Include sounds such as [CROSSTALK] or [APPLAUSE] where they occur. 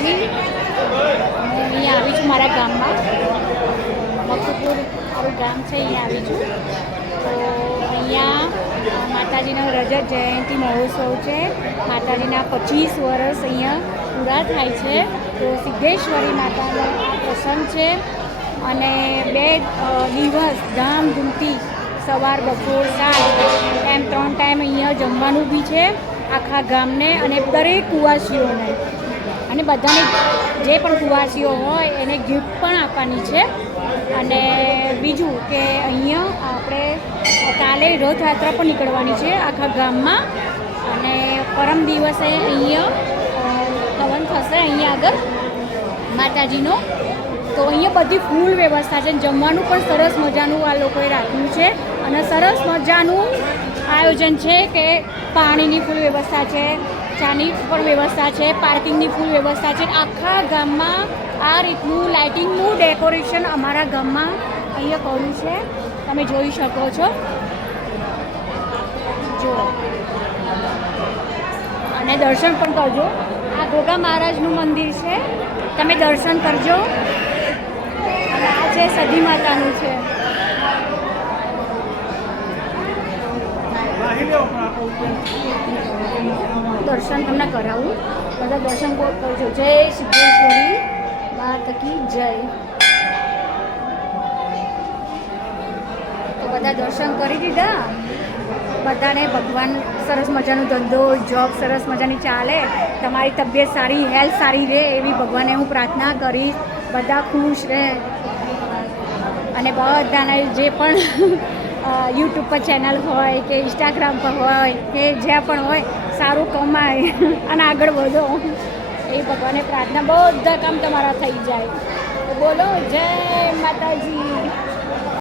સાક્ષી હું અહીંયા આવી છું મારા ગામમાં. મકુપુર મારું ગામ છે અહીંયા આવી છું. તો અહીંયા માતાજીનો રજત જયંતિ મહોત્સવ છે. માતાજીના પચીસ વર્ષ અહીંયા પૂરા થાય છે. તો સિદ્ધેશ્વરી માતાનો આ પ્રસંગ છે. અને બે દિવસ ધામધૂમથી સવાર, બપોર, સાંજ, એમ ત્રણ ટાઈમ અહીંયા જમવાનું બી છે આખા ગામને અને દરેક કુવાસીઓને. અને બધાને જે પણ કુવાસીઓ હોય એને ગિફ્ટ પણ આપવાની છે. અને બીજું કે અહીંયા આપણે કાલે રથયાત્રા પણ નીકળવાની છે આખા ગામમાં. અને પરમ દિવસે અહીંયા હવન થશે અહીંયા આગળ માતાજીનો. તો અહીંયા બધી ફૂલ વ્યવસ્થા છે જમવાનું પણ સરસ મજાનું આ લોકોએ રાખ્યું છે. અને સરસ મજાનું આયોજન છે કે પાણીની ફૂલ વ્યવસ્થા છે ચાની પણ વ્યવસ્થા છે, પાર્કિંગની ફૂલ વ્યવસ્થા છે. આખા ગામમાં આ રીતનું લાઇટિંગનું ડેકોરેશન અમારા ગામમાં અહીંયા કર્યું છે. તમે જોઈ શકો છો. જો અને દર્શન પણ કરજો. આ ગોગા મહારાજનું મંદિર છે. તમે દર્શન કરજો. આ છે સદી માતાનું છે. દર્શન તમને કરાવું. બધા દર્શન કરજો. જય સિદ્ધેશ્વરી માત કી જય. તો બધા દર્શન કરી દીધા. બધાને ભગવાન સરસ મજાનો ધંધો જોબ સરસ મજાની ચાલે. તમારી તબિયત સારી હેલ્થ સારી રહે એવી ભગવાને હું પ્રાર્થના કરીશ. બધા ખુશ રહે. અને બધાને જે પણ યુટ્યુબ પર ચેનલ હોય કે ઇન્સ્ટાગ્રામ પર હોય કે જ્યાં પણ હોય, સારું કમાય. [LAUGHS] અને આગળ વધો. એ ભગવાને પ્રાર્થના. બધા કામ તમારા થઈ જાય. બોલો, જય માતાજી.